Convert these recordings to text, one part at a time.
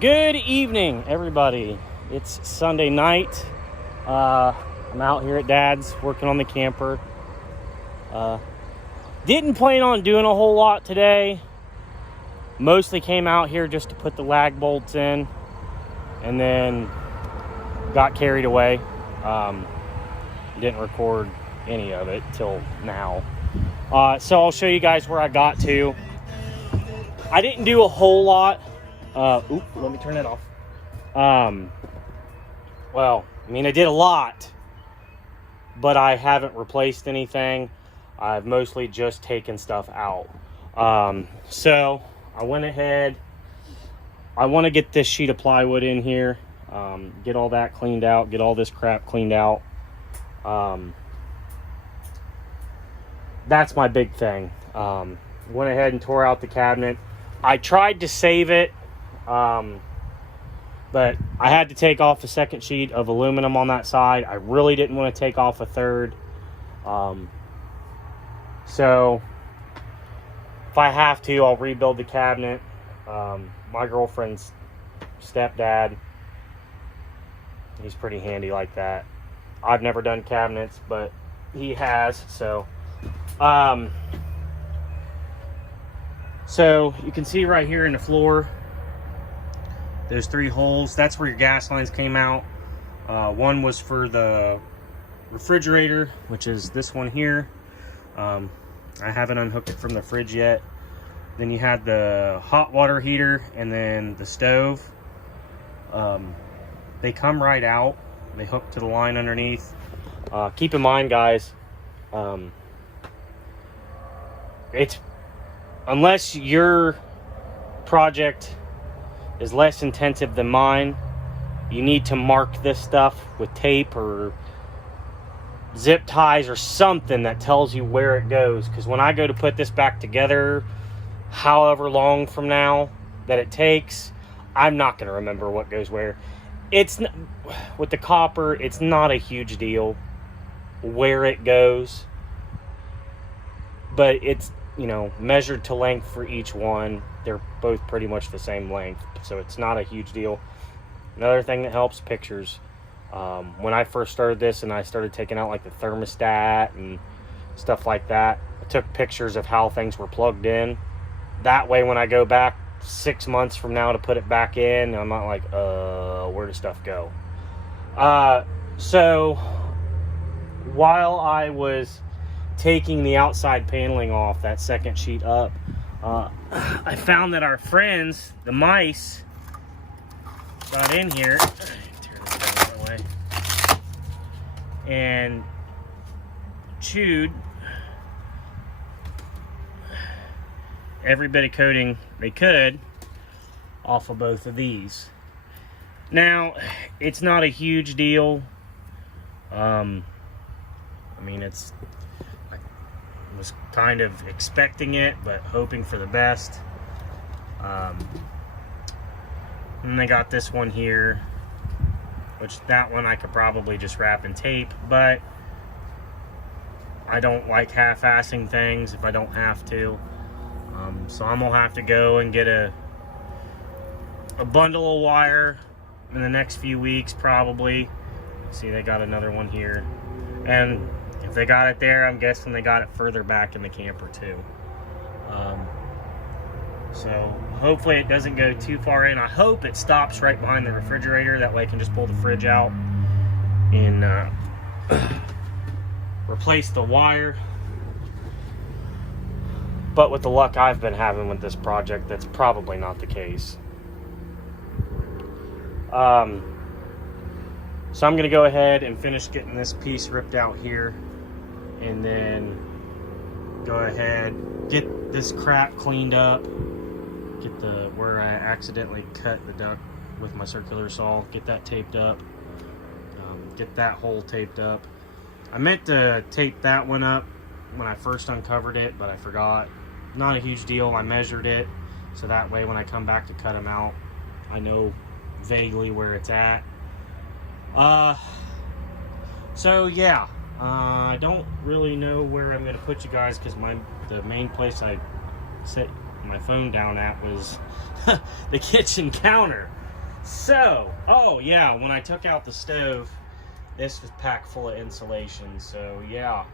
Good evening, everybody. It's Sunday night. I'm out here at Dad's working on the camper. Didn't plan on doing a whole lot today. Mostly came out here just to put the lag bolts in and then got carried away. Didn't record any of it till now. So I'll show you guys where I got to. I didn't do a whole lot. Let me turn it off. Well, I mean, I did a lot, but I haven't replaced anything. I've mostly just taken stuff out. So I went ahead. I want to get this sheet of plywood in here, get all that cleaned out, get all this crap cleaned out. That's my big thing. Went ahead and tore out the cabinet. I tried to save it, but I had to take off a second sheet of aluminum on that side. I really didn't want to take off a third. So if I have to, I'll rebuild the cabinet. My girlfriend's stepdad, he's pretty handy like that. I've never done cabinets, but he has. So you can see right here in the floor, there's 3 holes. That's where your gas lines came out. One was for the refrigerator, which is this one here. I haven't unhooked it from the fridge yet. Then you had the hot water heater and then the stove. They come right out. They hook to the line underneath. Keep in mind, guys, unless your project is less intensive than mine, you need to mark this stuff with tape or zip ties or something that tells you where it goes. Because when I go to put this back together, however long from now that it takes, I'm not going to remember what goes where. With the copper, it's not a huge deal where it goes, but it's, measured to length for each one. They're both pretty much the same length, so it's not a huge deal. Another thing that helps, pictures. When I first started this and I started taking out like the thermostat and stuff like that, I took pictures of how things were plugged in. That way when I go back 6 months from now to put it back in, I'm not like, where does stuff go? So while I was taking the outside paneling off, that second sheet up, I found that our friends, the mice, got in here. Turn this away. And chewed every bit of coating they could off of both of these. Now, it's not a huge deal. I was kind of expecting it, but hoping for the best. And they got this one here, which that one I could probably just wrap in tape, but I don't like half-assing things if I don't have to. So I'm gonna have to go and get a bundle of wire in the next few weeks, probably. See, they got another one here, and if they got it there, I'm guessing they got it further back in the camper too. So hopefully it doesn't go too far in. I hope it stops right behind the refrigerator. That way I can just pull the fridge out and replace the wire. But with the luck I've been having with this project, that's probably not the case. So I'm going to go ahead and finish getting this piece ripped out here, and then go ahead, get this crap cleaned up, get where I accidentally cut the duct with my circular saw, get that taped up, get that hole taped up. I meant to tape that one up when I first uncovered it, but I forgot. Not a huge deal. I measured it, so that way when I come back to cut them out, I know vaguely where it's at. So yeah, I don't really know where I'm going to put you guys, because the main place I set my phone down at was the kitchen counter. So, oh yeah, when I took out the stove, this was packed full of insulation. So yeah,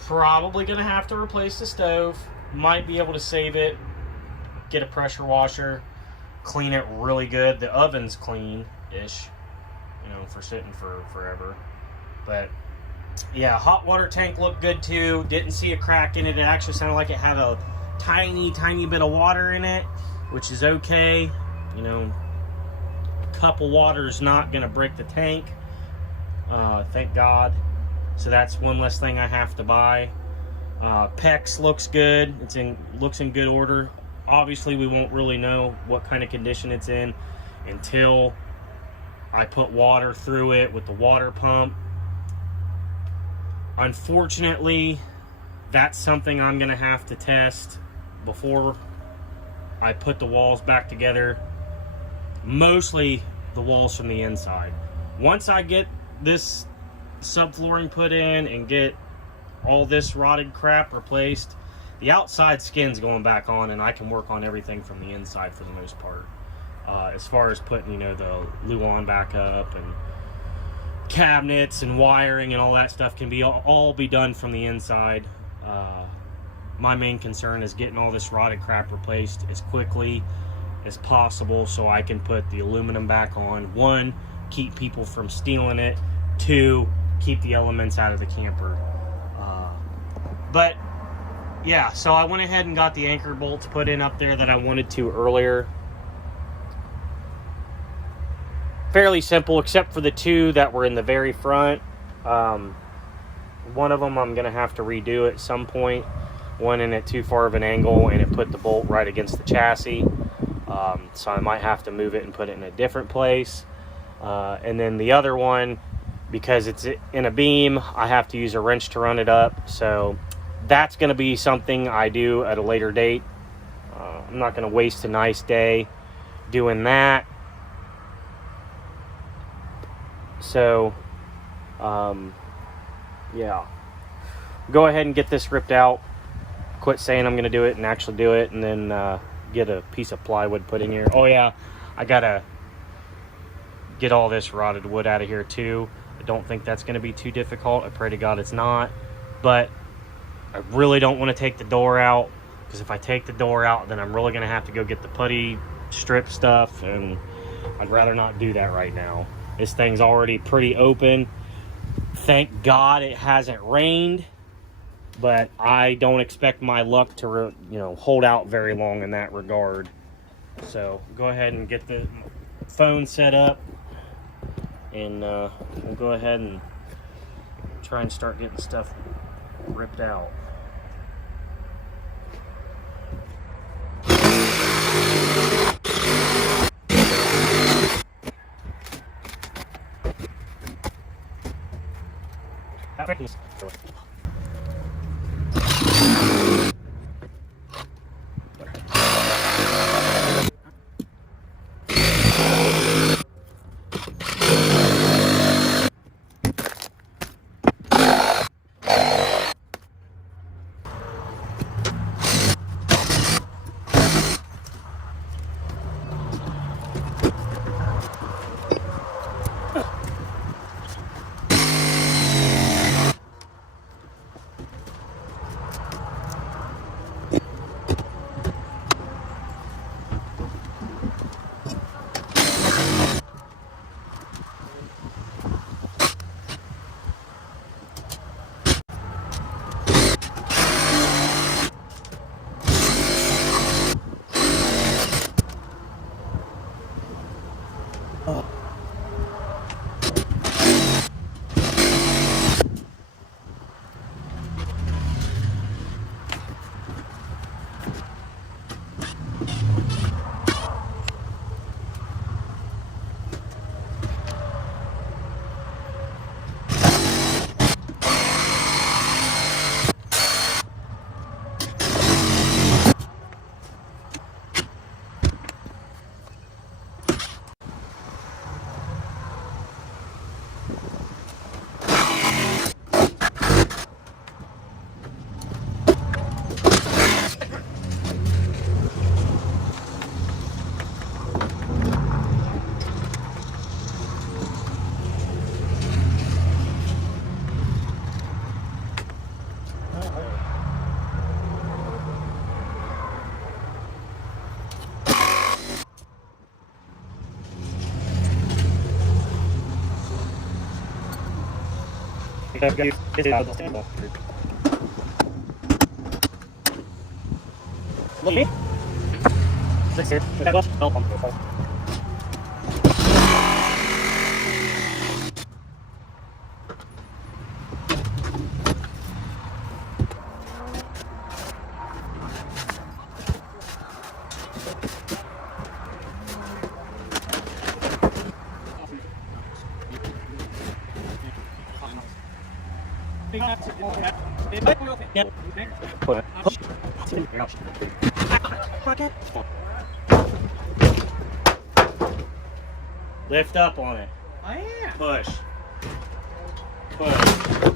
probably gonna have to replace the stove. Might be able to save it, get a pressure washer, clean it really good. The oven's clean-ish, you know, for sitting for forever. But yeah, hot water tank looked good too. Didn't see a crack in it. It actually sounded like it had a tiny bit of water in it, which is okay. You know, a cup of water is not gonna break the tank. Thank God. So that's one less thing I have to buy. PEX looks good. Looks in good order. Obviously, we won't really know what kind of condition it's in until I put water through it with the water pump. Unfortunately, that's something I'm gonna have to test before I put the walls back together. Mostly the walls from the inside. Once I get this subflooring put in and get all this rotted crap replaced, the outside skin's going back on, and I can work on everything from the inside for the most part. As far as putting, you know, the Luan back up and cabinets and wiring and all that stuff can be all be done from the inside. My main concern is getting all this rotted crap replaced as quickly as possible so I can put the aluminum back on. One, keep people from stealing it. Two, keep the elements out of the camper. But yeah, so I went ahead and got the anchor bolts put in up there that I wanted to earlier. Fairly simple, except for the two that were in the very front. One of them I'm gonna have to redo at some point. One in at too far of an angle, and it put the bolt right against the chassis. So I might have to move it and put it in a different place. And then the other one, because it's in a beam, I have to use a wrench to run it up. So that's going to be something I do at a later date. I'm not going to waste a nice day doing that. So, yeah. Go ahead and get this ripped out. Quit saying I'm going to do it and actually do it, and then get a piece of plywood put in here. Oh yeah, I got to get all this rotted wood out of here too. I don't think that's going to be too difficult. I pray to God it's not. But I really don't want to take the door out, because if I take the door out, then I'm really going to have to go get the putty strip stuff, and I'd rather not do that right now. This thing's already pretty open. Thank God it hasn't rained, but I don't expect my luck to hold out very long in that regard. So go ahead and get the phone set up, and we'll go ahead and try and start getting stuff ripped out. Lift up on it. I am. Push. Push.